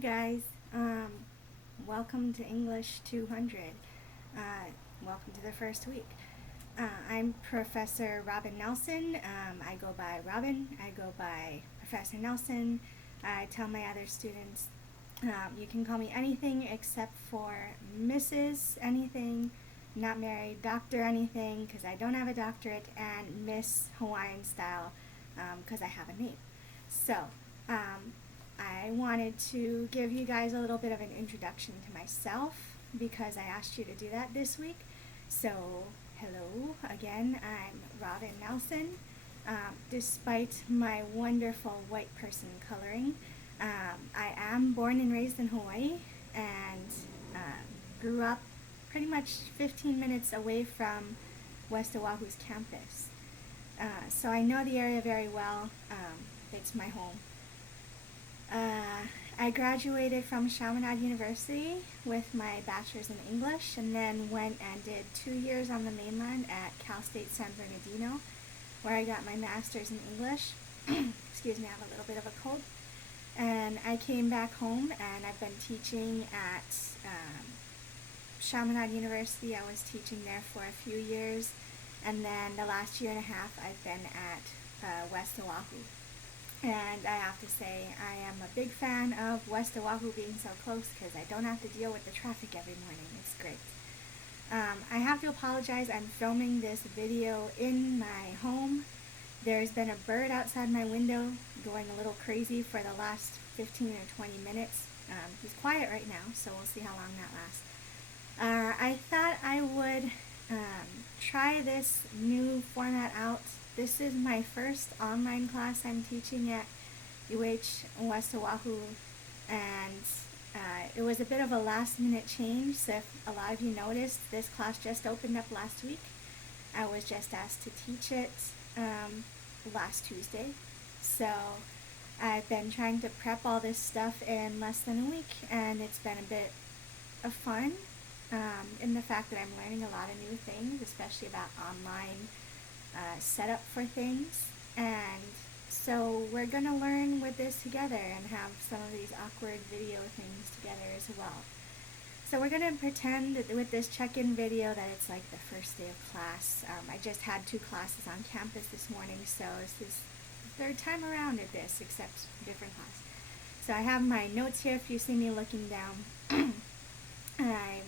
guys, welcome to English 200. Uh, Welcome to the first week. I'm Professor Robin Nelson. I go by Robin. I go by Professor Nelson. I tell my other students you can call me anything except for Mrs. anything, not married, Doctor anything because I don't have a doctorate, and Miss Hawaiian style because I have a name. So, I wanted to give you guys a little bit of an introduction to myself because I asked you to do that this week. So, hello again, I'm Robin Nelson. Despite my wonderful white person coloring, I am born and raised in Hawaii and grew up pretty much 15 minutes away from West Oahu's campus. So I know the area very well. It's my home. I graduated from Chaminade University with my bachelor's in English and then went and did 2 years on the mainland at Cal State San Bernardino, where I got my master's in English. Excuse me, I have a little bit of a cold. And I came back home and I've been teaching at Chaminade University. I was teaching there for a few years, and then the last year and a half I've been at West Oahu. And I have to say, I am a big fan of West Oahu being so close because I don't have to deal with the traffic every morning. It's great. I have to apologize. I'm filming this video in my home. There's been a bird outside my window going a little crazy for the last 15 or 20 minutes. He's quiet right now, so we'll see how long that lasts. I thought I would try this new format out. This is my first online class I'm teaching at UH West Oahu, and it was a bit of a last-minute change, so if a lot of you noticed, this class just opened up last week. I was just asked to teach it last Tuesday, so I've been trying to prep all this stuff in less than a week, and it's been a bit of fun in the fact that I'm learning a lot of new things, especially about online setup for things. And so we're going to learn with this together and have some of these awkward video things together as well. So we're going to pretend that with this check-in video that it's like the first day of class. I just had 2 classes on campus this morning, so this is the 3rd time around at this, except different class. So I have my notes here if you see me looking down. I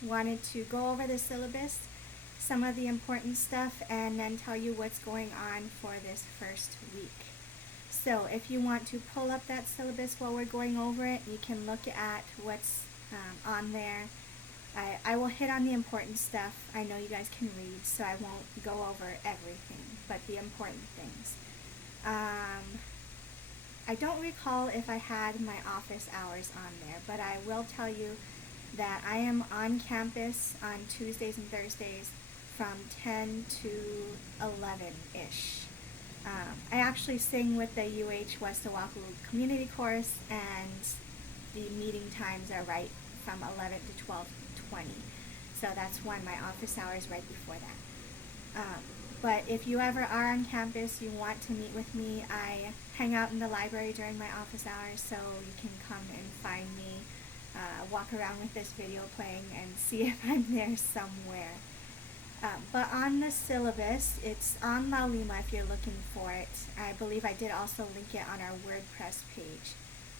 wanted to go over the syllabus, some of the important stuff, and then tell you what's going on for this first week. So if you want to pull up that syllabus while we're going over it, you can look at what's on there. I will hit on the important stuff. I know you guys can read, so I won't go over everything, but the important things. I don't recall if I had my office hours on there, but I will tell you that I am on campus on Tuesdays and Thursdays from 10 to 11-ish. I actually sing with the UH West Oahu Community Chorus, and the meeting times are right from 11 to 12:20. So that's when my office hours right before that. But if you ever are on campus, you want to meet with me, I hang out in the library during my office hours, so you can come and find me, walk around with this video playing and see if I'm there somewhere. But on the syllabus, it's on Laulima if you're looking for it. I believe I did also link it on our WordPress page,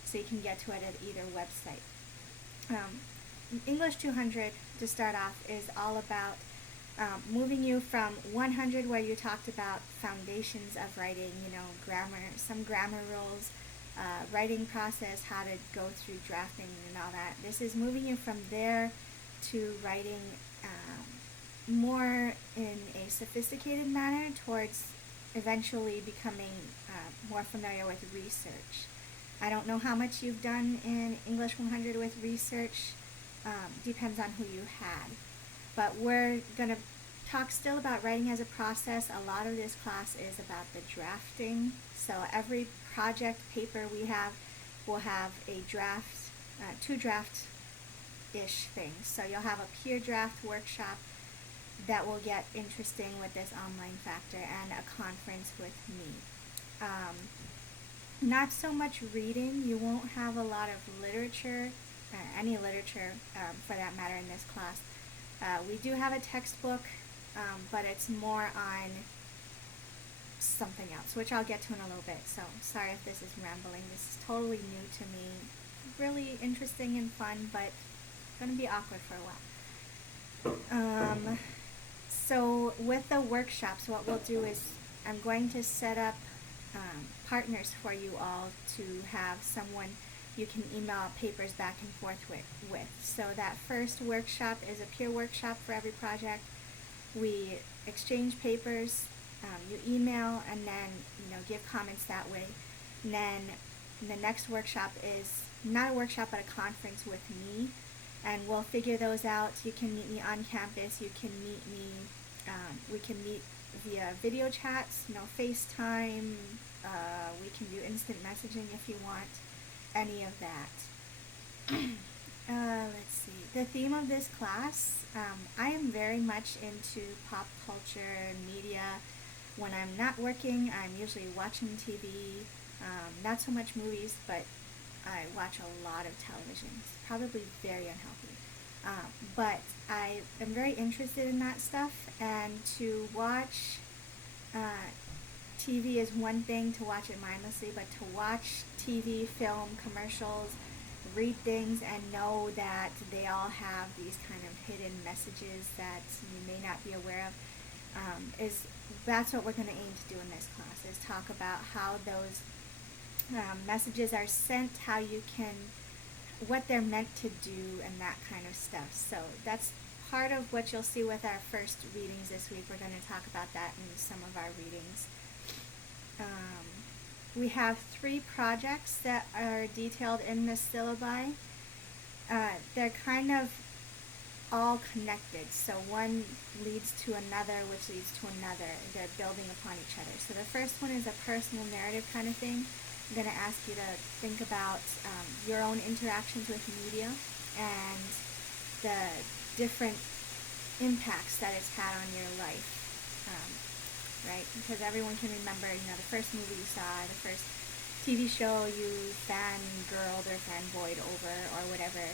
so you can get to it at either website. English 200, to start off, is all about moving you from 100, where you talked about foundations of writing, grammar, some grammar rules, writing process, how to go through drafting and all that. This is moving you from there to writing more in a sophisticated manner towards eventually becoming more familiar with research. I don't know how much you've done in English 100 with research, depends on who you had. But we're going to talk still about writing as a process. A lot of this class is about the drafting. So every project paper we have will have a draft, 2 draft-ish things. So you'll have a peer draft workshop that will get interesting with this online factor, and a conference with me. not so much reading. You won't have a lot of literature, any literature for that matter in this class. We do have a textbook, but it's more on something else, which I'll get to in a little bit. So sorry if this is rambling. This is totally new to me. Really interesting and fun, but going to be awkward for a while. So with the workshops, what we'll do is I'm going to set up partners for you all to have someone you can email papers back and forth with. So that first workshop is a peer workshop for every project. We exchange papers, you email, and then give comments that way. And then the next workshop is not a workshop but a conference with me, and we'll figure those out. You can meet me on campus. You can meet me. We can meet via video chats, FaceTime. We can do instant messaging if you want any of that. Let's see. The theme of this class, I am very much into pop culture and media. When I'm not working, I'm usually watching TV. Not so much movies, but I watch a lot of television. It's probably very unhealthy. But I am very interested in that stuff, and to watch TV is one thing, to watch it mindlessly, but to watch TV, film, commercials, read things, and know that they all have these kind of hidden messages that you may not be aware of, that's what we're going to aim to do in this class, is talk about how those messages are sent, how you can, what they're meant to do, and that kind of stuff. So that's part of what you'll see with our first readings this week. We're going to talk about that in some of our readings. We have 3 projects that are detailed in the syllabi. They're kind of all connected, so one leads to another, which leads to another. They're building upon each other. So the first one is a personal narrative kind of thing. I'm going to ask you to think about your own interactions with media and the different impacts that it's had on your life, right? Because everyone can remember, the first movie you saw, the first TV show you fangirled or fanboyed over or whatever.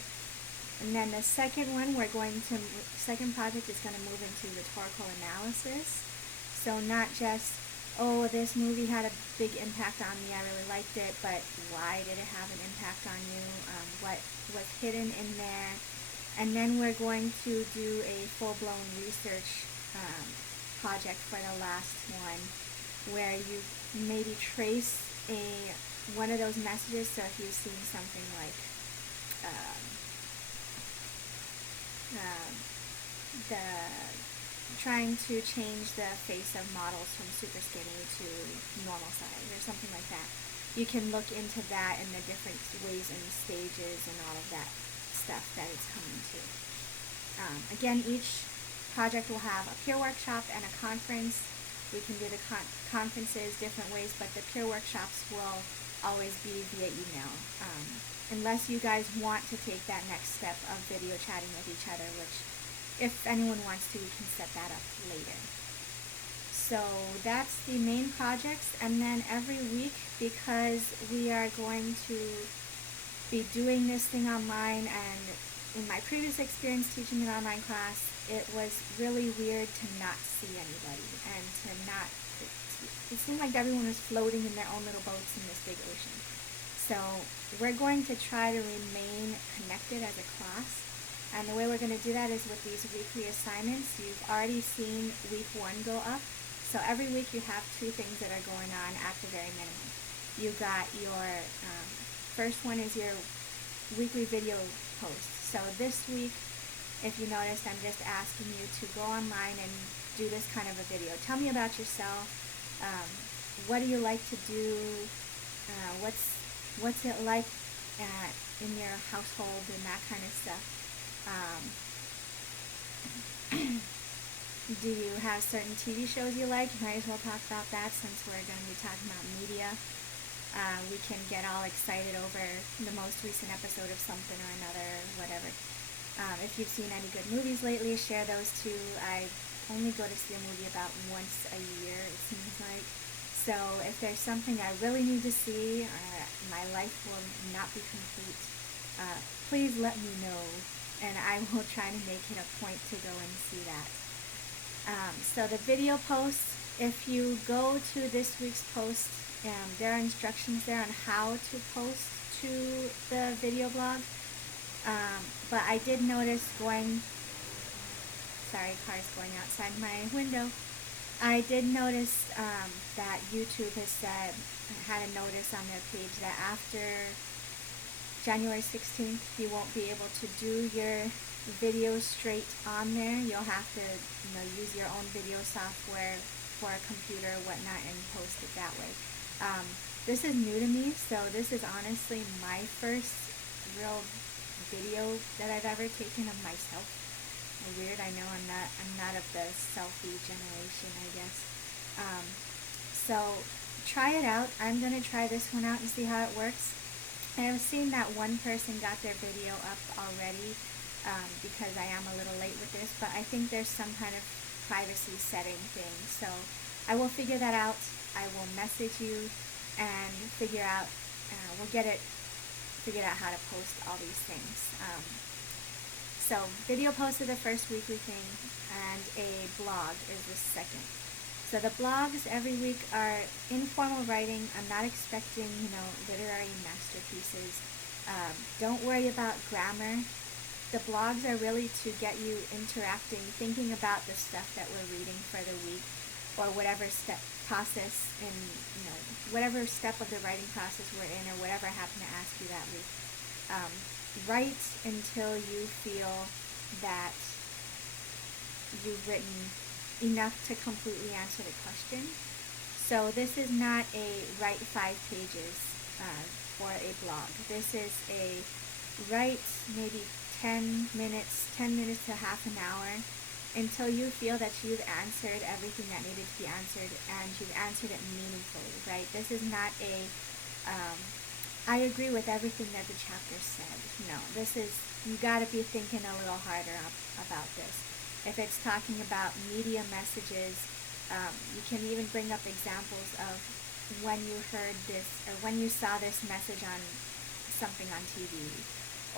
And then the second one, second project is going to move into rhetorical analysis. So not just, oh, this movie had a big impact on me, I really liked it, but why did it have an impact on you? What was hidden in there? And then we're going to do a full-blown research project for the last one, where you maybe trace one of those messages. So if you've seen something like trying to change the face of models from super skinny to normal size or something like that, you can look into that and the different ways and stages and all of that stuff that it's coming to. Again, each project will have a peer workshop and a conference. We can do the conferences different ways, but the peer workshops will always be via email. Unless you guys want to take that next step of video chatting with each other, which if anyone wants to, we can set that up later. So that's the main projects, and then every week, because we are going to be doing this thing online, and in my previous experience teaching an online class, it was really weird to not see anybody, and to not, it seemed like everyone was floating in their own little boats in this big ocean. So we're going to try to remain connected as a class, and the way we're going to do that is with these weekly assignments. You've already seen week 1 go up, so every week you have 2 things that are going on at the very minimum. You got your, first one is your weekly video post. So this week, if you noticed, I'm just asking you to go online and do this kind of a video. Tell me about yourself. What do you like to do? What's it like in your household and that kind of stuff? Do you have certain TV shows you like? You might as well talk about that since we're going to be talking about media. We can get all excited over the most recent episode of something or another, whatever. If you've seen any good movies lately, share those too. I only go to see a movie about once a year, it seems like. So if there's something I really need to see, or my life will not be complete, please let me know, and I will try to make it a point to go and see that. So the video posts, if you go to this week's post, there are instructions there on how to post to the video blog. But I did notice cars going outside my window. I did notice that YouTube had a notice on their page that after January 16th, you won't be able to do your videos straight on there. You'll have to, use your own video software for a computer or whatnot and post it that way. This is new to me, so this is honestly my first real video that I've ever taken of myself. Weird, I know I'm not of the selfie generation, I guess. So try it out. I'm gonna try this one out and see how it works. I've seen that one person got their video up already, because I am a little late with this, but I think there's some kind of privacy setting thing. So I will figure that out. I will message you and figure out how to post all these things. So video posts are the first weekly thing, and a blog is the second. So the blogs every week are informal writing. I'm not expecting, literary masterpieces. Don't worry about grammar. The blogs are really to get you interacting, thinking about the stuff that we're reading for the week, or whatever step of the writing process we're in, or whatever I happen to ask you that week. Write until you feel that you've written enough to completely answer the question. So this is not a write 5 pages for a blog. This is a write maybe 10 minutes to half an hour until you feel that you've answered everything that needed to be answered, and you've answered it meaningfully, right? This is not I agree with everything that the chapter said. No, you gotta be thinking a little harder about this. If it's talking about media messages, you can even bring up examples of when you heard this, or when you saw this message on something on TV,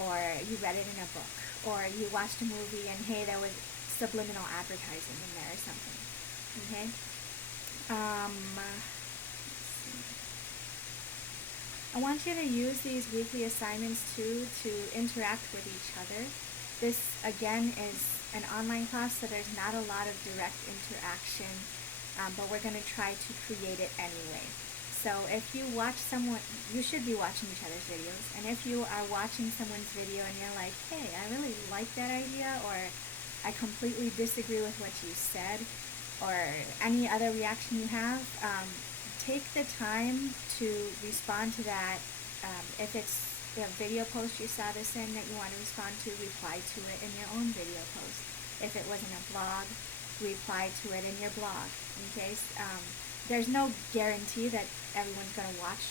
or you read it in a book, or you watched a movie and hey, there was subliminal advertising in there or something. Okay? I want you to use these weekly assignments too to interact with each other. This, again, is an online class, so there's not a lot of direct interaction, but we're going to try to create it anyway. So if you watch you should be watching each other's videos, and if you are watching someone's video and you're like, hey, I really like that idea, or I completely disagree with what you said, or any other reaction you have, take the time to respond to that. If it's a video post you saw this in that you want to respond to, reply to it in your own video post. If it was in a blog, reply to it in your blog. Okay? There's no guarantee that everyone's going to watch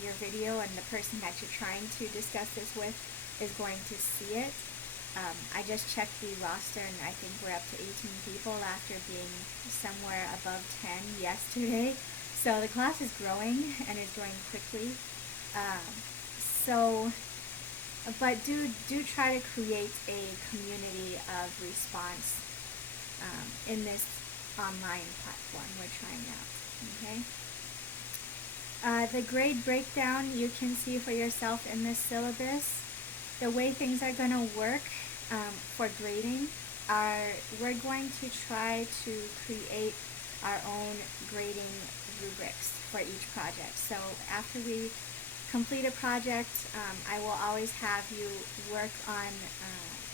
your video and the person that you're trying to discuss this with is going to see it. I just checked the roster, and I think we're up to 18 people after being somewhere above 10 yesterday. So the class is growing, and it's growing quickly. But do try to create a community of response in this online platform we're trying out. Okay. The grade breakdown you can see for yourself in this syllabus. The way things are going to work for grading we're going to try to create our own grading rubrics for each project. So after we complete a project, I will always have you work on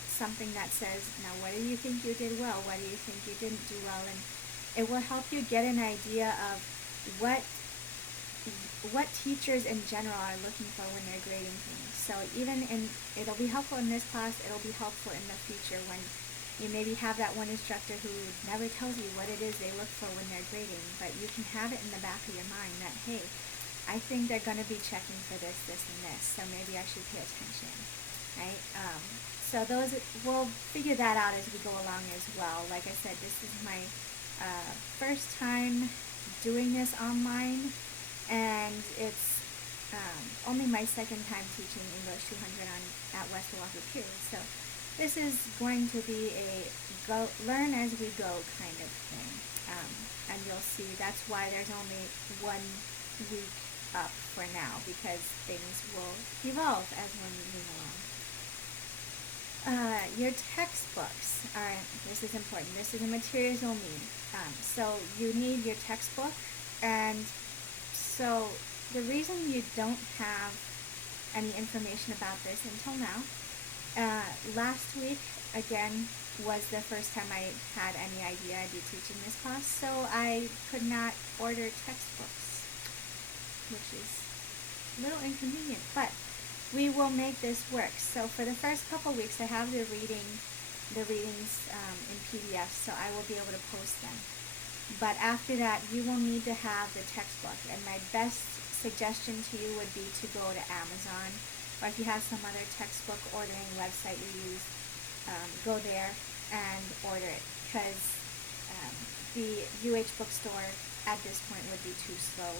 something that says, now what do you think you did well, what do you think you didn't do well, and it will help you get an idea of what teachers in general are looking for when they're grading things. So it'll be helpful in this class, it'll be helpful in the future when you maybe have that one instructor who never tells you what it is they look for when they're grading, but you can have it in the back of your mind that, hey, I think they're going to be checking for this, this, and this, so maybe I should pay attention, right? So we'll figure that out as we go along as well. Like I said, this is my first time doing this online, and it's only my second time teaching English 200 at West Oahu period. So this is going to be a learn as we go kind of thing. And you'll see that's why there's only 1 week up for now, because things will evolve as we're moving along. Your textbooks are, this is important, this is a materials you'll need. So you need your textbook, and so the reason you don't have any information about this until now, last week, again, was the first time I had any idea I'd be teaching this class, so I could not order textbooks, which is a little inconvenient, but we will make this work. So for the first couple weeks, I have the readings in PDF, so I will be able to post them. But after that, you will need to have the textbook, and my best suggestion to you would be to go to Amazon, or if you have some other textbook ordering website you use, go there and order it, because the UH bookstore at this point would be too slow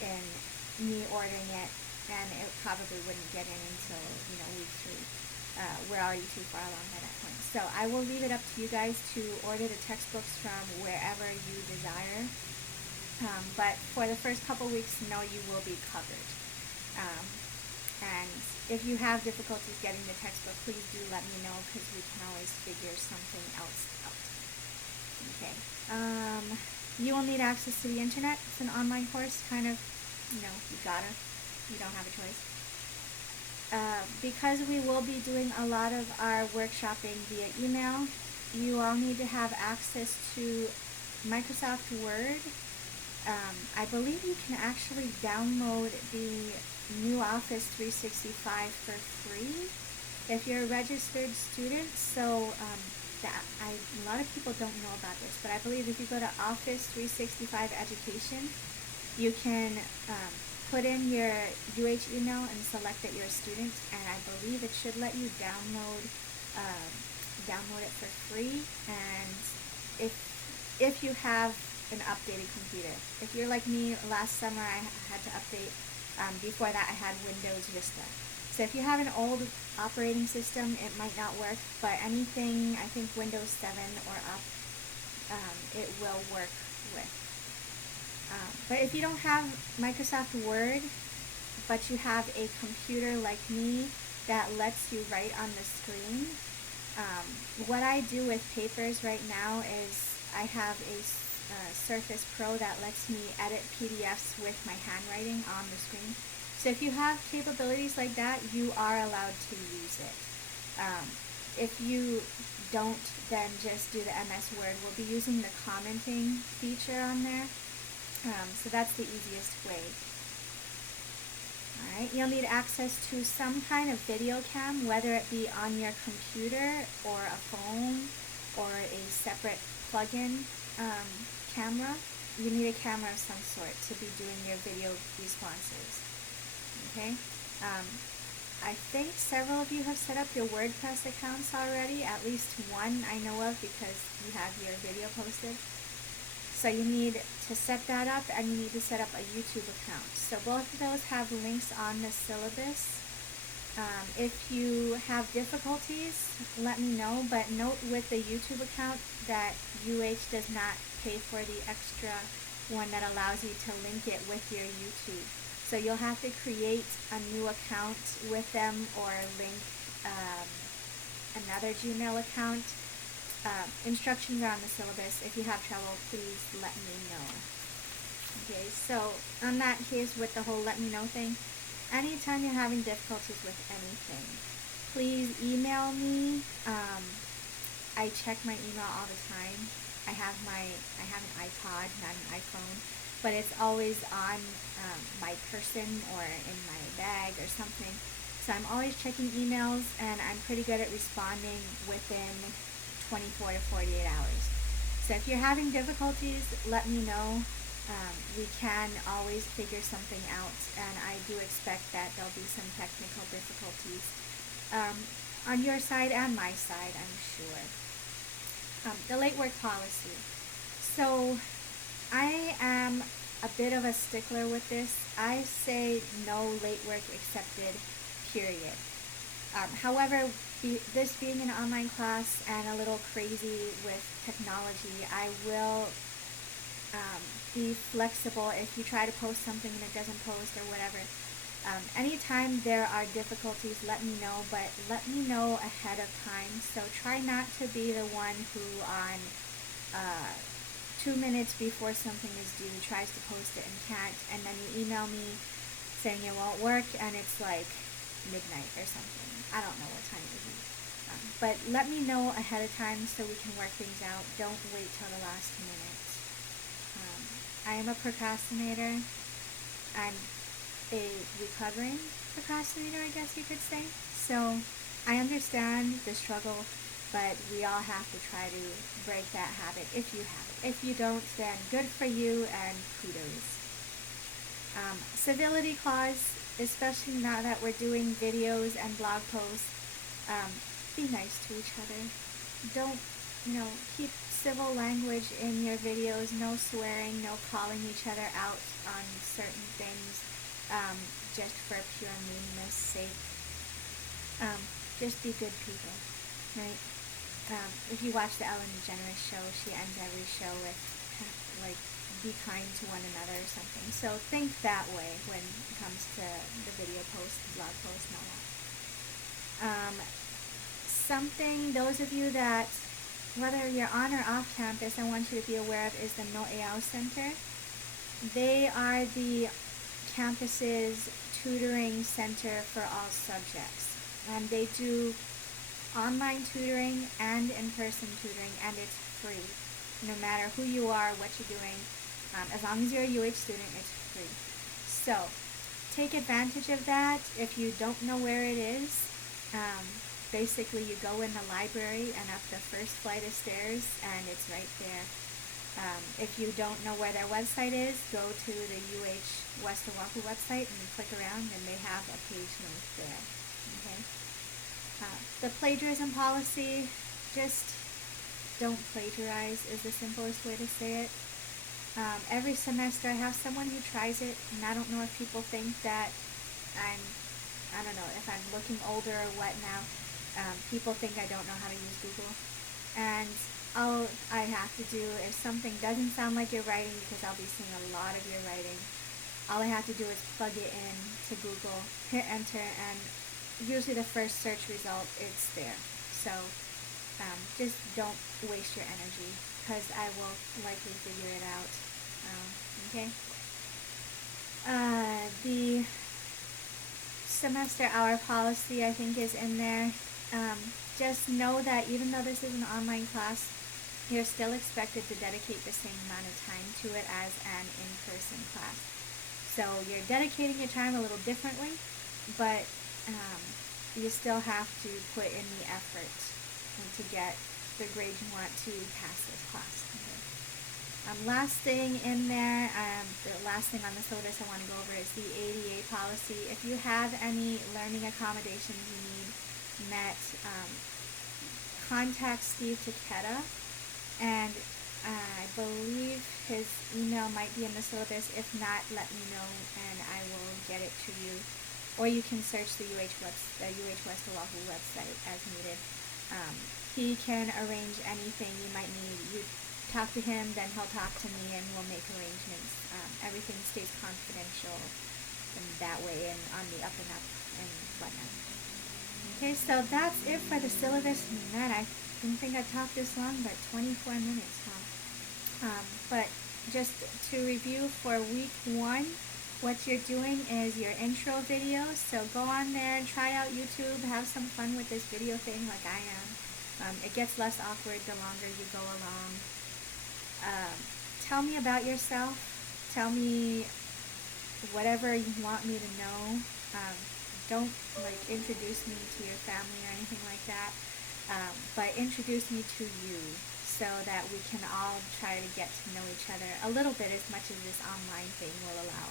in me ordering it, and it probably wouldn't get in until week 3. We're already too far along by that point. So I will leave it up to you guys to order the textbooks from wherever you desire. But for the first couple weeks, no, you will be covered. And if you have difficulties getting the textbook, please do let me know, because we can always figure something else out. Okay. You will need access to the internet. It's an online course, kind of, you don't have a choice. Because we will be doing a lot of our workshopping via email, you all need to have access to Microsoft Word. I believe you can actually download the new Office 365 for free if you're a registered student. So a lot of people don't know about this, but I believe if you go to Office 365 Education, you can put in your UH email and select that you're a student, and I believe it should let you download it for free. And if you have an updated computer, if you're like me, last summer I had to update. Before that, I had Windows Vista. So if you have an old operating system, it might not work, but anything, I think Windows 7 or up, it will work with. But if you don't have Microsoft Word, but you have a computer like me that lets you write on the screen, what I do with papers right now is I have a Surface Pro that lets me edit PDFs with my handwriting on the screen. So if you have capabilities like that, you are allowed to use it. If you don't, then just do the MS Word. We'll be using the commenting feature on there. So that's the easiest way. Alright, you'll need access to some kind of video cam, whether it be on your computer or a phone or a separate plug-in camera. You need a camera of some sort to be doing your video responses. Okay? I think several of you have set up your WordPress accounts already, at least one I know of, because you have your video posted. So you need to set that up, and you need to set up a YouTube account. So both of those have links on the syllabus. If you have difficulties, let me know, but note with the YouTube account that UH does not pay for the extra one that allows you to link it with your YouTube. So you'll have to create a new account with them, or link another Gmail account. Instructions are on the syllabus. If you have trouble, please let me know. Okay, so on that case, with the whole let me know thing, anytime you're having difficulties with anything, please email me. I check my email all the time. I have an iPod, not an iPhone, but it's always on my person or in my bag or something. So I'm always checking emails, and I'm pretty good at responding within 24 to 48 hours. So if you're having difficulties, let me know. We can always figure something out, and I do expect that there'll be some technical difficulties on your side and my side, I'm sure. The late work policy. So I am a bit of a stickler with this. I say no late work accepted, period. However, this being an online class and a little crazy with technology, I will be flexible if you try to post something and it doesn't post or whatever. Anytime there are difficulties, let me know, but let me know ahead of time. So try not to be the one who on 2 minutes before something is due tries to post it and can't, and then you email me saying it won't work and it's like midnight or something. I don't know what time it is. But let me know ahead of time so we can work things out. Don't wait till the last minute. I am a procrastinator. I'm a recovering procrastinator, I guess you could say. So I understand the struggle, but we all have to try to break that habit if you have it. If you don't, then good for you and kudos. Civility clause, especially now that we're doing videos and blog posts, be nice to each other. Don't, keep civil language in your videos, no swearing, no calling each other out on certain things, just for pure meanness sake. Just be good people, right? If you watch the Ellen DeGeneres show, she ends every show with, like, be kind to one another or something. So think that way when it comes to the video post, blog post, and all that. Those of you that, whether you're on or off campus, I want you to be aware of is the No'eau Center. They are the campus's tutoring center for all subjects. And they do online tutoring and in-person tutoring, and it's free. No matter who you are, what you're doing, as long as you're a UH student, it's free. So take advantage of that. If you don't know where it is, basically you go in the library and up the first flight of stairs, and it's right there. If you don't know where their website is, go to the UH West Oahu website and click around, and they have a page link there. Okay. The plagiarism policy, just don't plagiarize is the simplest way to say it. Every semester I have someone who tries it, and I don't know if people think that I don't know if I'm looking older or what now. People think I don't know how to use Google. And all I have to do, if something doesn't sound like you're writing, because I'll be seeing a lot of your writing, all I have to do is plug it in to Google, hit enter, and usually the first search result, it's there. So just don't waste your energy, because I will likely figure it out. Okay? The semester hour policy, I think, is in there. Just know that even though this is an online class, you're still expected to dedicate the same amount of time to it as an in-person class. So you're dedicating your time a little differently, but you still have to put in the effort to get the grade you want to pass this class. Okay. Last thing in there, the last thing on the syllabus I want to go over is the ADA policy. If you have any learning accommodations you need met, contact Steve Takeda, and I believe his email might be in the syllabus. If not, let me know and I will get it to you. Or you can search the UH West Oahu website as needed. He can arrange anything you might need. You talk to him, then he'll talk to me, and we'll make arrangements. Everything stays confidential in that way, and on the up and up and whatnot. Okay, so that's it for the syllabus. Man, I didn't think I'd talk this long, but 24 minutes, huh? But just to review for week 1, what you're doing is your intro video. So go on there and try out YouTube, have some fun with this video thing like I am. It gets less awkward the longer you go along. Tell me about yourself. Tell me whatever you want me to know. Don't introduce me to your family or anything like that, but introduce me to you so that we can all try to get to know each other a little bit as much as this online thing will allow.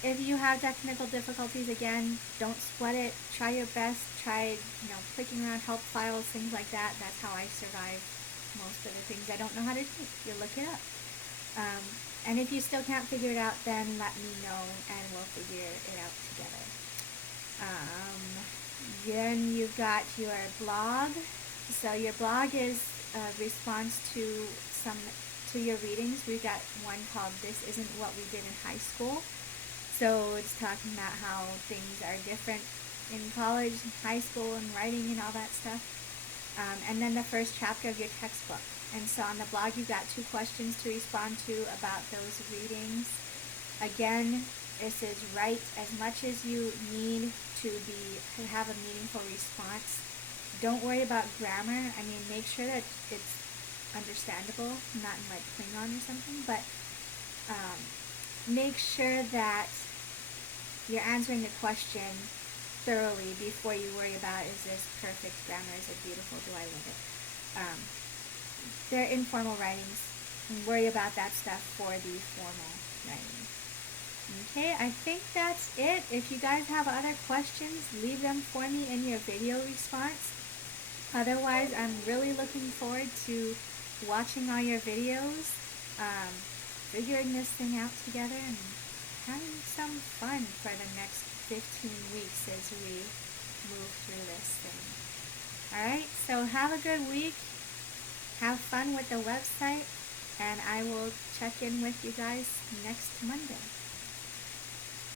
If you have technical difficulties, again, don't sweat it. Try your best. Try, clicking around help files, things like that. That's how I survive most of the things I don't know how to do. You look it up. And if you still can't figure it out, then let me know and we'll figure it out together. Then you've got your blog. So your blog is a response to your readings. We've got one called "This Isn't What We Did in High School." So it's talking about how things are different in college, high school, and writing and all that stuff. And then the first chapter of your textbook. And so on the blog, you've got 2 questions to respond to about those readings. Again, this is write as much as you need to have a meaningful response. Don't worry about grammar. I mean, make sure that it's understandable, not in like Klingon or something, but make sure that you're answering the question thoroughly before you worry about, is this perfect grammar, is it beautiful, do I love it? They're informal writings. Worry about that stuff for the formal writing. Okay, I think that's it. If you guys have other questions, leave them for me in your video response. Otherwise, I'm really looking forward to watching all your videos, figuring this thing out together, and having some fun for the next 15 weeks as we move through this thing. Alright, so have a good week. Have fun with the website, and I will check in with you guys next Monday.